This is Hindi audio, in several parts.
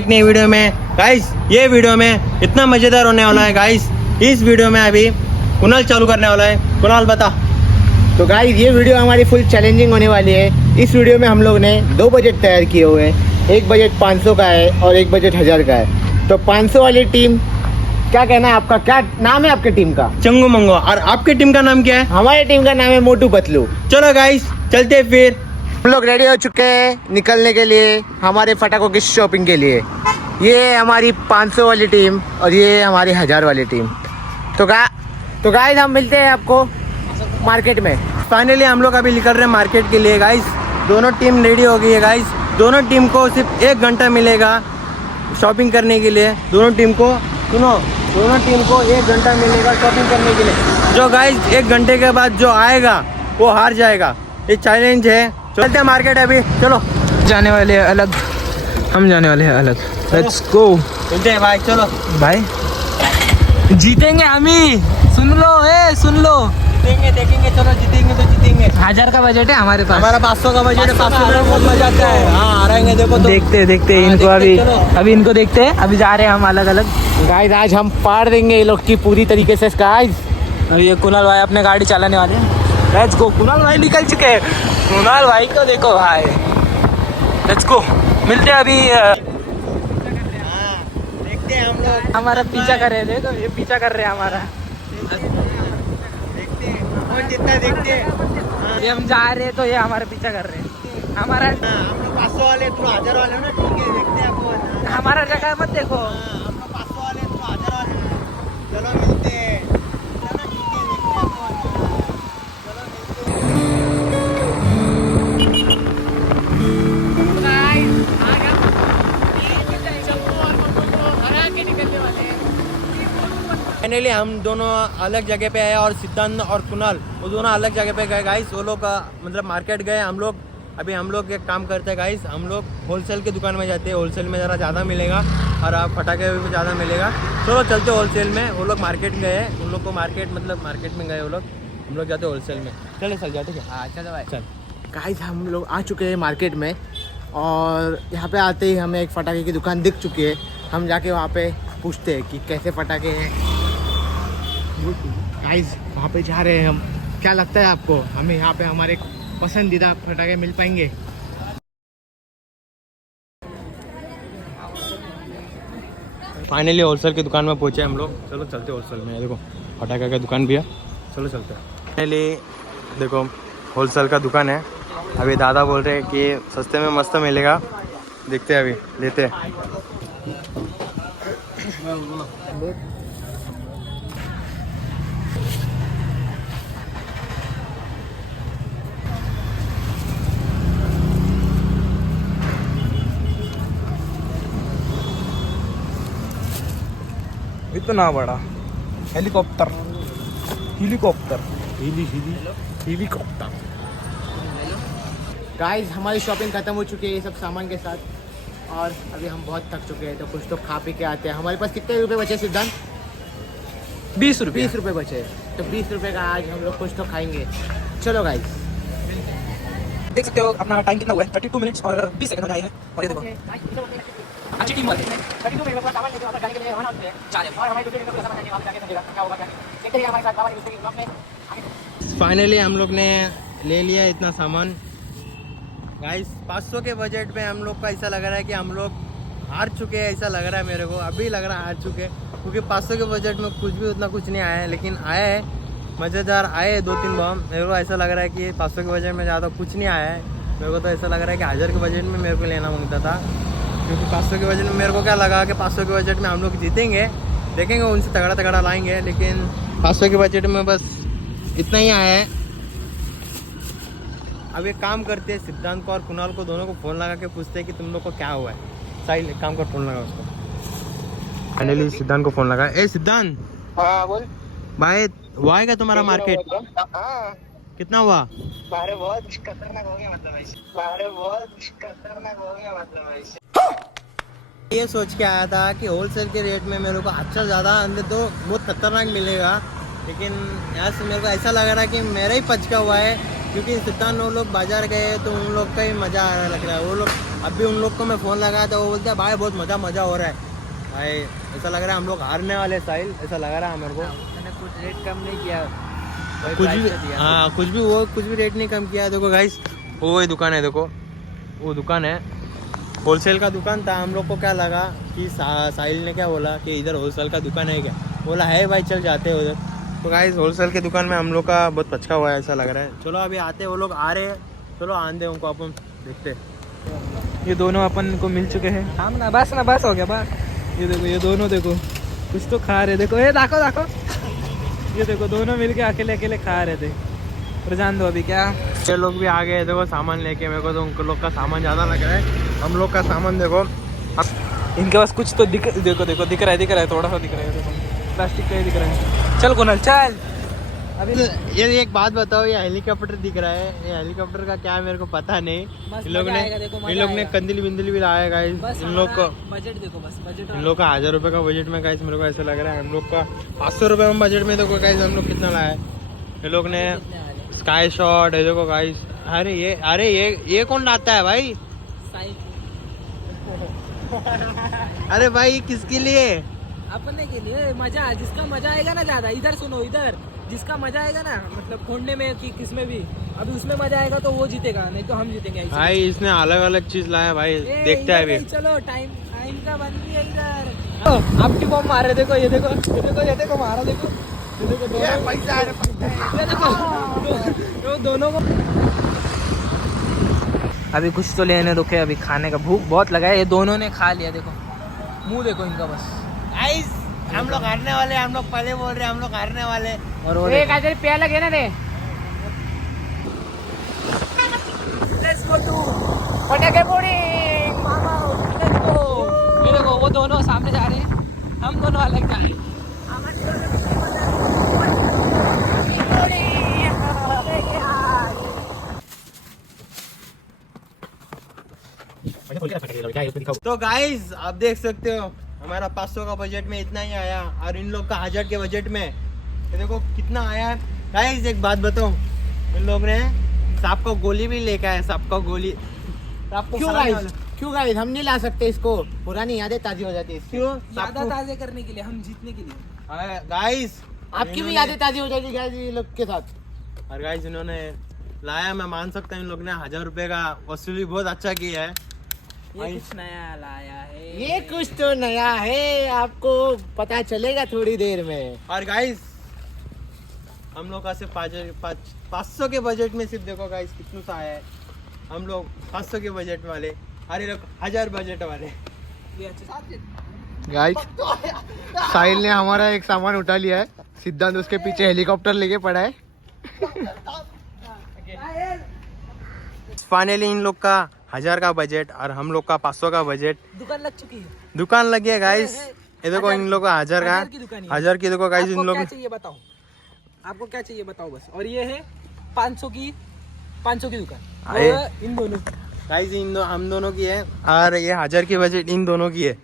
एक नई वीडियो में। गाइस ये वीडियो में इतना मजेदार होने वाला है गाइस। इस वीडियो में अभी कुणाल चालू करने वाला है। कुणाल बता। तो गाइस ये वीडियो हमारी फुल चैलेंजिंग होने वाली है। इस वीडियो में हम लोग ने 2 बजट तैयार किए हुए हैं। एक बजट 500 का है और एक बजट 1000 का है। तो 500 वाली टीम, क्या कहना है आपका? क्या नाम है आपके टीम का? चंगू मंगो। और आपकी टीम का नाम क्या है? हमारी टीम का नाम है मोटू पतलू। चलो गाइस चलते फिर। हम लोग रेडी हो चुके हैं निकलने के लिए हमारे फटाकों की शॉपिंग के लिए। ये हमारी 500 वाली टीम और ये हमारी 1000 वाली टीम। तो गाइस हम मिलते हैं आपको मार्केट में। फाइनली हम लोग अभी निकल रहे हैं मार्केट के लिए गाइस। दोनों टीम रेडी हो गई है गाइस। दोनों टीम को सिर्फ 1 घंटा मिलेगा शॉपिंग करने के लिए। दोनों टीम को 1 घंटा मिलेगा शॉपिंग करने के लिए। जो गाइस 1 घंटे के बाद जो आएगा वो हार जाएगा। ये चैलेंज है। चलते हैं मार्केट अभी। चलो जाने वाले हैं अलग, हम जाने वाले हैं अलग। Let's go. चलते हैं भाई। चलो भाई जीतेंगे हम ही। सुन लो जीतेंगे, देखेंगे। चलो जीतेंगे तो जीतेंगे। 1000 का बजट है हमारे पास। हमारा 500 का बजट है। 500 में बहुत मजा आता है। हाँ हारेंगे देखो तो। देखते हाँ, इनको देखते, अभी इनको देखते हैं। अभी जा रहे हैं हम अलग अलग। गाइस आज हम पार देंगे ये लोग की पूरी तरीके से। गाइस और ये कुणाल भाई अपने गाड़ी चलाने वाले हैं। Let's go. कुणाल भाई निकल चुके हैं। कुणाल भाई को देखो भाई। Let's go. मिलते हैं अभी। देखते हैं हम लोग। हमारा पीछा कर रहे थे तो ये पीछा कर रहे हैं हमारा। देखते हैं कौन जीतता है। देखते हैं। ये हम जा रहे हैं तो ये हमारा पीछा कर रहे हैं। हमारा हम लोग 500 वाले, तुम 1000 वाले हो ना। ठीक है देखते हैं आपको। हमारा जगह मत देखो। हम लोग 500 वाले, तुम 1000 वाले। चलो मिलते हैं। चलो ठीक है देखते हैं आपको। चलो मिलते हैं। फाइनली हम दोनों अलग जगह पे आए और सिद्धांत और कुणाल वो दोनों अलग जगह पे गए गाइस। वो लोग मतलब मार्केट गए। हम लोग एक काम करते हैं गाइस। हम लोग होलसेल की दुकान में जाते हैं। होलसेल में ज़रा ज़्यादा मिलेगा और आप फटाके भी ज़्यादा मिलेगा। चलो चलते होलसेल में। वो लोग मार्केट गए। उन लोग को मार्केट में गए वो लोग। हम लोग जाते होलसेल में। चले चल जाते क्या? हाँ चलो भाई। चल। गाइस हम लोग आ चुके हैं मार्केट में और यहाँ पे आते ही हमें एक फटाके की दुकान दिख चुकी है। हम जाके वहाँ पे पूछते हैं कि कैसे फटाके हैं। गाइस वहाँ पे जा रहे हैं हम। क्या लगता है आपको हमें यहाँ पे हमारे पसंदीदा फटाके मिल पाएंगे? फाइनली होलसेल की दुकान में पहुंचे हम लोग। चलो चलते होलसेल में। देखो फटाका का दुकान भी है। चलो चलते हैं। फाइनली देखो होलसेल का दुकान है। अभी दादा बोल रहे हैं कि सस्ते में मस्त मिलेगा। देखते हैं अभी लेते हैं। इतना बड़ा हेलीकॉप्टर गाइस हमारी शॉपिंग खत्म हो चुकी है ये सब सामान के साथ और अभी हम बहुत थक चुके हैं। तो कुछ तो खा पी के आते हैं। हमारे पास कितने रुपए बचे सिद्धांत? 20 रुपये। 20 रुपये बचे। तो 20 रुपये का आज हम लोग कुछ तो खाएंगे। चलो गाइस। देख सकते हो अपना टाइम कितना हुआ है। 32 मिनट्स और 20 सेकंड हो गए हैं। और ये देखो अच्छी टीम वाले। फाइनली हम लोग ने ले लिया इतना सामान गाइस। 500 के बजट में हम लोग को ऐसा लग रहा है कि हम लोग हार चुके हैं। ऐसा लग रहा है मेरे को। अभी लग रहा है हार चुके हैं क्योंकि 500 के बजट में कुछ भी उतना कुछ नहीं आया है। लेकिन आया है मज़ेदार आए 2-3 बम। मेरे को ऐसा लग रहा है कि 500 के बजट में ज़्यादा कुछ नहीं आया है। मेरे को तो ऐसा लग रहा है कि 1000 के बजट में मेरे को लेना मांगता था क्योंकि 500 के बजट में मेरे को क्या लगा कि 500 के बजट में हम लोग जीतेंगे। देखेंगे उनसे तगड़ा लाएंगे। लेकिन 500 के बजट में बस इतना ही आया है। अब एक काम करते हैं सिद्धांत को और कुणाल को दोनों को फ़ोन लगा के पूछते हैं कि तुम लोग को क्या हुआ है। साहिल एक काम कर फ़ोन लगा उसको। फाइनली सिद्धांत को फ़ोन लगा। ए सिद्धांत। हाँ बोल भाई हुआ है क्या तुम्हारा मार्केट? हाँ कितना हुआ? बाहर बहुत खतरनाक हो गया मतलब ये सोच के आया था कि होलसेल के रेट में मेरे को अच्छा ज़्यादा अंदर तो बहुत खतरनाक मिलेगा। लेकिन यहाँ से मेरे को ऐसा लग रहा है कि मेरा ही पचका हुआ है। क्योंकि सिद्धांत वो लोग बाजार गए तो उन लोग का ही मज़ा आ रहा लग रहा है। वो लोग अभी उन लोग को मैं फ़ोन लगाया तो वो बोलते हैं भाई बहुत मज़ा हो रहा है। भाई ऐसा लग रहा है हम लोग हारने वाले साहिल, ऐसा लग रहा है मेरे को। मैंने कुछ रेट कम नहीं किया, कुछ भी हाँ कुछ भी रेट नहीं कम किया। देखो गाइस वो दुकान है, देखो वो दुकान है होलसेल का दुकान था। हम लोग को क्या लगा कि साहिल ने क्या बोला कि इधर होलसेल का दुकान है क्या, बोला है भाई चल जाते हैं उधर। तो गाइस होलसेल के दुकान में हम लोग का बहुत पचका हुआ है ऐसा लग रहा है। चलो अभी आते वो लोग आ रहे हैं, चलो आंदे उनको अपन देखते। ये दोनों अपन को मिल चुके हैं। हम ना बस हो गया बस। ये देखो ये दोनों देखो कुछ तो खा रहे, देखो ये देखो ये देखो दोनों मिलके अकेले अकेले खा रहे थे। और जान दो अभी क्या, ये लोग भी आ गए देखो सामान लेके। मेरे को तो उन लोग का सामान ज़्यादा लग रहा है, हम लोग का सामान देखो। इनके पास कुछ तो देखो दिख रहा है थोड़ा सा दिख रहा है, देखो प्लास्टिक का ही दिख रहा है। चल कुणाल चल। अभी ये एक बात बताओ, ये हेलीकॉप्टर दिख रहा है, ये हेलीकॉप्टर का क्या है मेरे को पता नहीं। इन लोग ने कंदिल बिंदिल भी लाया गाइस। इन लोग को बजट देखो, बस बजट इन लोग का 1000 रुपये का बजट में गाइस मेरे को ऐसा लग रहा है। हम लोग का 500 रुपये में बजट में देखो गाइस हम लोग कितना लाया है। ये लोग ने स्काई शॉट है देखो गाइस। अरे ये कौन लाता है भाई? अरे भाई किसके लिए? अपने के लिए मजा, जिसका मजा आएगा ना ज्यादा। इधर सुनो, इधर जिसका मजा आएगा ना, मतलब फोड़ने में कि किसमें भी, अभी उसमें मजा आएगा तो वो जीतेगा, नहीं तो हम जीतेंगे। भाई इसने अलग अलग चीज लाया भाई, देखते हैं अभी। चलो टाइम का बंदी है इधर। आपकी बॉम्ब मार रहे, देखो ये देखो मारा, देखो दोनों को। अभी कुछ तो लेने रुके, अभी खाने का भूख बहुत लगा है। ये दोनों ने खा लिया, देखो मुंह देखो इनका बस। गाइस हम लोग हारने वाले, हम लोग पहले बोल रहे हैं हम लोग हारने वाले। और वो प्यार लगे ना रे। लेट्स गो टू पटाखे फोड़िंग मामा, लेट्स गो। ये देखो वो दोनों सामने जा रहे हैं, हम दोनों अलग जा रहे हैं। तो गाइस आप देख सकते हो हमारा 500 का बजट में इतना ही आया, और इन लोग का 1000 के बजट में ये देखो कितना आया है। गाइस एक बात बताओ, इन लोग ने सांप को गोली भी लेके आए, सांप को गोली। क्यों गाइस हम नहीं ला सकते इसको? पुरानी यादें ताजी हो जाती है। क्यों? यादें ताज़ा करने के लिए, हम जीतने के लिए। गाइस आपकी भी यादें ताजी हो जाएगी गाइस ये लोग के साथ। और गाइस इन्होंने लाया, मैं मान सकता हूँ इन लोग ने 1000 रुपये का वसूली बहुत अच्छा किया है। ये कुछ नया लाया है, ये कुछ तो नया है, आपको पता चलेगा थोड़ी देर में। और गाइस हम लोग का सिर्फ 500 के बजट में सिर्फ देखो गाइस कितना सा आया है। हम लोग 500 के बजट वाले, अरे लोग 1000 बजट वाले। गाइस साहिल ने हमारा एक सामान उठा लिया है, सिद्धांत उसके पीछे हेलीकॉप्टर लेके पड़ा है। फाइनली इन लोग का 1000 का बजट और हम लोग का 500 का बजट। दुकान लग चुकी है, दुकान लगी है गाइस। ये देखो इन लोग का 1000 का, 1000 की देखो गाइस इन लोग। क्या चाहिए बताओ, आपको क्या चाहिए बताओ बस। और ये है 500 की दुकान। और इन दोनों गाइस हम दोनों की है, और ये 1000 की बजट इन दोनों की है।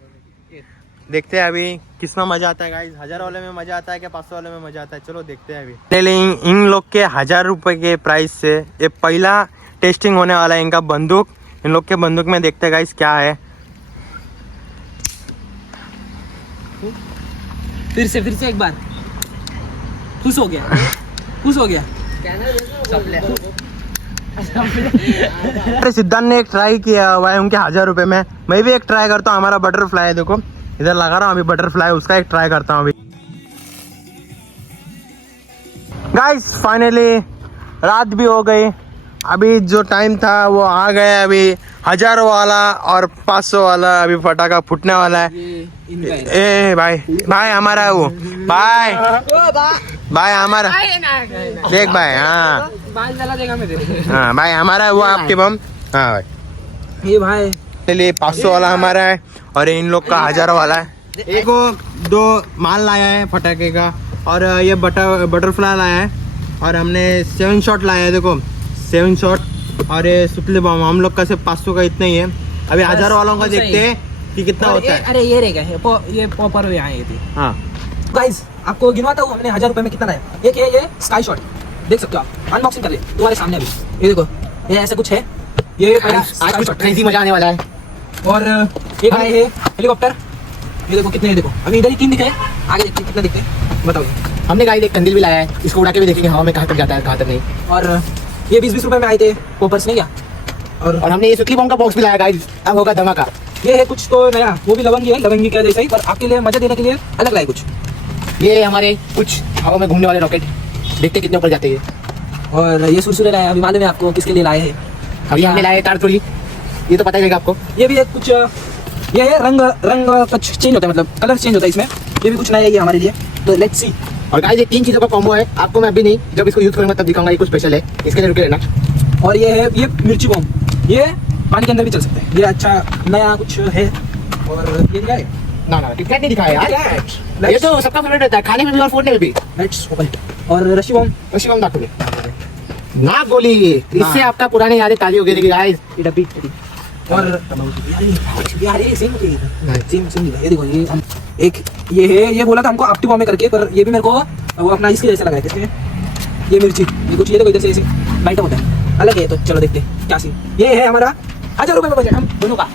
देखते हैं अभी किसमें मजा आता है गाइस, 1000 वाले में मजा आता है क्या 500 वाले में मजा आता है, चलो देखते हैं अभी। पहले इन लोग के 1000 रुपए के प्राइस से ये पहला टेस्टिंग होने वाला है इनका बंदूक। इन लोग के बंदूक में देखते हैं गाइस क्या है। फिर से एक बार खुश हो गया। अरे सिद्धांत ने एक ट्राई किया हुआ है उनके 1000 रुपए में, मैं भी एक ट्राई करता हूँ। हमारा बटरफ्लाई है देखो इधर लगा रहा हूँ अभी, बटरफ्लाई उसका एक ट्राई करता हूँ अभी। गाइस फाइनली रात भी हो गई, अभी जो टाइम था वो आ गया। अभी 1000 वाला और 500 वाला अभी पटाखा फूटने वाला है। ए भाई हमारा है वो, भाई हमारा देख भाई। हाँ हाँ भाई हमारा है वो आपके बम। हाँ भाई ये भाई चलिए 500 वाला हमारा है और इन लोग का 1000 वाला है। एक वो 2 माल लाया है पटाखे का, और ये बटरफ्लाई लाया है, और हमने 7 शॉट लाया है देखो 7 शॉट, और ये सुतले बम। हम लोग का सिर्फ 500 का इतना ही है। अभी 1000 वालों का देखते हैं कि कितना होता है। अरे ये रहेगा ये पॉपर यहाँ ये थी। हाँ गाइस आपको गिनवाता हूँ हमने 1000 रुपए में कितना लाया। एक है ये स्काई शॉट, देख सकते हो आप, अनबॉक्सिंग कर ले तुम्हारे सामने अभी। ये देखो, ये ऐसा कुछ है, ये पहला आज कुछ क्रेजी मजा आने वाला है। और एक आए है हेलीकॉप्टर, ये देखो कितने, देखो अभी इधर ही 3 दिखे हैं, आगे देखते हैं कितना दिखते हैं बताओ। हमने गाइस एक कंदील भी लाया है, इसको उड़ा के भी देखेंगे हवा में कहाँ तक जाता है कहाँ तक नहीं। और ये 20-20 रुपए में आए थे पॉपर्स, नहीं क्या? और हमने ये सुतली बॉम्ब का बॉक्स भी लाया गाइस, अब होगा धमाका। ये है कुछ तो नया, वो भी लवंगी है, लवंगी का जैसा ही, पर आपके लिए मजा देने के लिए अलग लाए कुछ। ये हमारे कुछ हवा में घूमने वाले रॉकेट, देखते कितने ऊपर जाते हैं। और ये सुरसुरे लाए, अभी मालूम है आपको किसके लिए लाए हैं? अभी हमने लाया तार चोली, ये तो पता ही रहेगा आपको। ये भी एक कुछ, ये है रंग कुछ चेंज होता है, मतलब कलर चेंज होता है इसमें, ये भी कुछ नया है ये हमारे लिए, तो लेट्स सी। और गाइस ये 3 चीजों का कॉम्बो है, आपको मैं अभी नहीं, जब इसको यूज करूंगा तब दिखाऊंगा, ये कुछ स्पेशल है, इसके लिए रुके रहना। और ये है, ये मिर्ची बॉम्ब, ये पानी के अंदर भी चल सकते हैं, ये अच्छा नया कुछ है। और ये क्या है? ना किटकैट नहीं दिखाया यार, ये तो सबका फेवरेट रहता है, खाने में भी और फोड़ने में भी। Let's open. और रशी बॉम्ब, रशी बम दाखोगे ना गोली, इससे आपका पुरानी यादें ताजी हो गई गाइस। ये डब्बी। और यार ये सेम ये देखो, ये एक ये है, ये बोला था हमको आपटी बॉम्ब में करके, पर ये भी मेरे को वो अपना इसके जैसा लगा है। किसमें? ये मिर्ची, ये कुछ, ये देखो इधर से ऐसे लाइट होता है, अलग है। तो चलो देखते हैं क्या सीन। ये है हमारा 1000 रुपये में बजट, हम दोनों का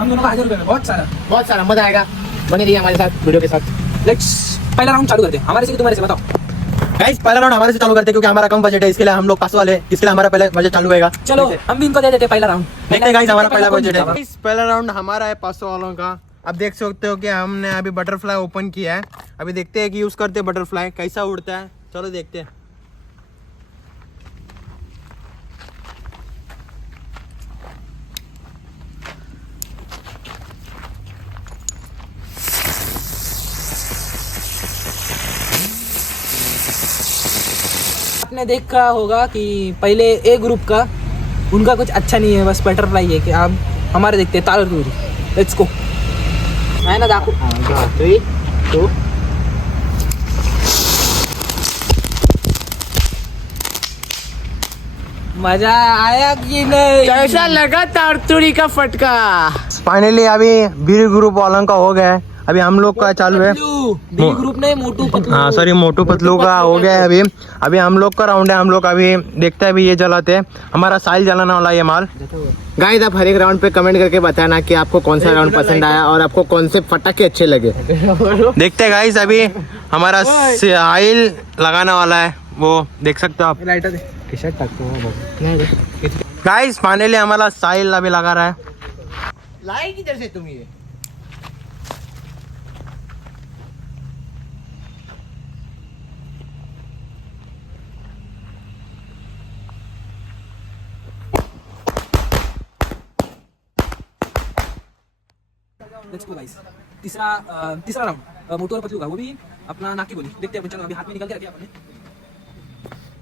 1000 रुपये में, बहुत सारा मजा आएगा। बने रहिए हमारे साथ वीडियो के साथ। लेट्स पहला राउंड चालू करते हैं, हमारे से कि तुम्हारे से, बताओ। गाइस पहला राउंड हमारे से चालू करते हैं क्योंकि हमारा कम बजट है, इसके लिए हम लोग पास वाले, इसके लिए हमारा पहले बजट चालू होगा। चलो हम भी इनको दे देते हैं पहला राउंड। देखते हैं गाइस हमारा पहला बजट है। गाइस पहला राउंड हमारा है 500 वालों का। अब देख सकते हो कि हमने अभी बटरफ्लाई ओपन किया है, अभी देखते हैं कि यूज करते हैं बटरफ्लाई कैसा उड़ता है, चलो देखते हैं। आपने देखा होगा कि पहले ए ग्रुप का उनका कुछ अच्छा नहीं है, बस बटरफ्लाई है कि आप हमारे देखते हैं तार दूरी। लेट्स गो, है ना दाखो। 3 2 मजा आया कि नहीं? कैसा लगा तार चोली का फटका? फाइनली अभी बी ग्रुप वालों का हो गया है, अभी हम लोग का चालू है। बी ग्रुप नहीं, मोटू पतलू। हाँ सॉरी, मोटू पतलू का हो गया है। अभी हम लोग का राउंड है, हम लोग अभी देखते हैं, अभी ये जलाते हैं, हमारा साइल जलाने वाला ये माल। गाइस आप हर एक राउंड पे कमेंट करके बताना कि आपको कौन सा राउंड पसंद आया और आपको कौन से पटाखे अच्छे लगे। देखते हैं गाइस, अभी हमारा साइल लगाने वाला है, वो देख सकते हो आप। लाइटर दे, टी-शर्ट गाइस फाइनली हमारा साइल अभी लगा रहा है। लाई किधर से तुम ये? Let's go guys. तीसरा राउंड मोटू और पतलू का, वो भी अपना नाक की गोली। देखते हैं अपन, चलो अभी हाथ में निकल के रखे आपने,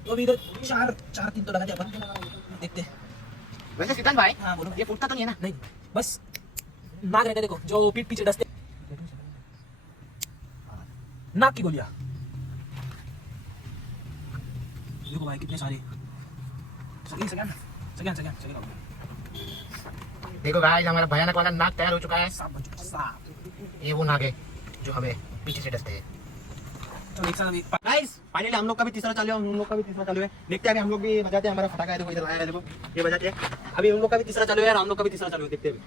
तो अभी इधर 4-3 तो लगाते अपन, देखते हैं। वैसे सिकंद भाई, हाँ बोलो। ये फुटता तो नहीं है ना? नहीं, बस नाक रहते, देखो जो पीठ पीछे डसते, नाक की गोलियां। देखो भाई कितने सारे, सगन। देखो गाइस हमारा भयानक वाला नाक तैयार हो चुका है। सांप बन चुका, सांप। ये वो नाग है जो हमें पीछे से डसते हैं। चलो एक साथ अभी गाइस फाइनली हम लोग का भी तीसरा चालू है, हम लोग का भी तीसरा चालू है। देखते हैं अभी हम लोग भी बजाते हैं, हमारा फटाका है देखो इधर आया है, देखो ये बजाते हैं। अभी हम लोग का भी तीसरा चालू है और हम लोग का भी तीसरा चालू है, देखते हैं अभी।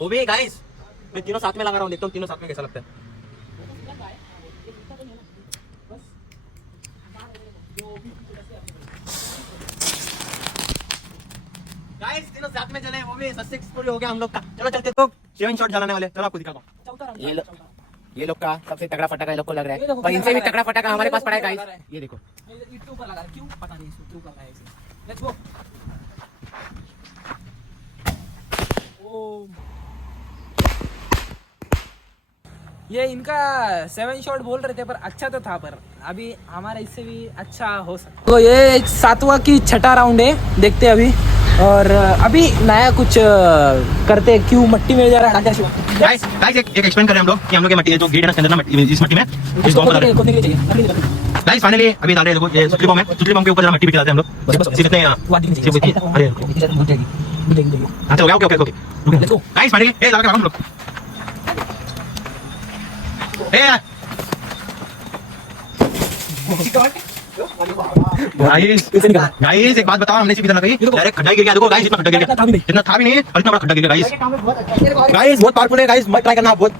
वो भी गाइस मैं तीनों साथ में लगा रहा हूँ, देखता हूँ तीनों साथ में कैसा लगता है। गाइस तीनों साथ में चले, वो भी सक्सेसफुल हो गया हम लोग का। चलो चलते तो 7 शॉट जलाने वाले, चलो आपको दिखाता हूँ। ये लोग का सबसे तगड़ा फटाका ये लोग को लग रहा है, पर इनसे भी तगड़ा फटाका हमारे पास पड़ा है गाइस। ये देखो, इसके ऊपर लगा, क्यों पता नहीं, इसको क्यों कर रहा है ऐसे। Let's go. ओ ये इनका 7 शॉट बोल रहे थे, पर अच्छा तो था, पर अभी हमारा इससे भी अच्छा हो सकता। तो ये 7वां की 6ठा राउंड है, देखते हैं अभी। और अभी नया कुछ करते हैं, क्यों मट्टी में जा रहा है। गाइस एक एक्सप्लेन करें हम लोग कि हम लोग ये मट्टी है जो गेट है ना इसके अंदर ना मट्टी, इस मट्टी में इस बॉम्ब डाल रहे हैं। गाइस फाइनली अभी डाल रहे हैं, देखो ये सुतली बॉम्ब है, सुतली बॉम्ब के ऊपर जरा मट्टी भी डालते हैं हम लोग, इसी कितने अरे अच्छा हो गया, okay let's go. Guys finally ए लगा के हम लोग ए गाइस एक बात बताओ, हमने सीधा ना कही डायरेक्ट खड्डा गिर गया। देखो गाइस इतना खड्डा गिर गया, इतना था भी नहीं और इतना बड़ा खड्डा गिर गया गाइस। गाइस बहुत पावरफुल है गाइस, मत ट्राई करना आप, बहुत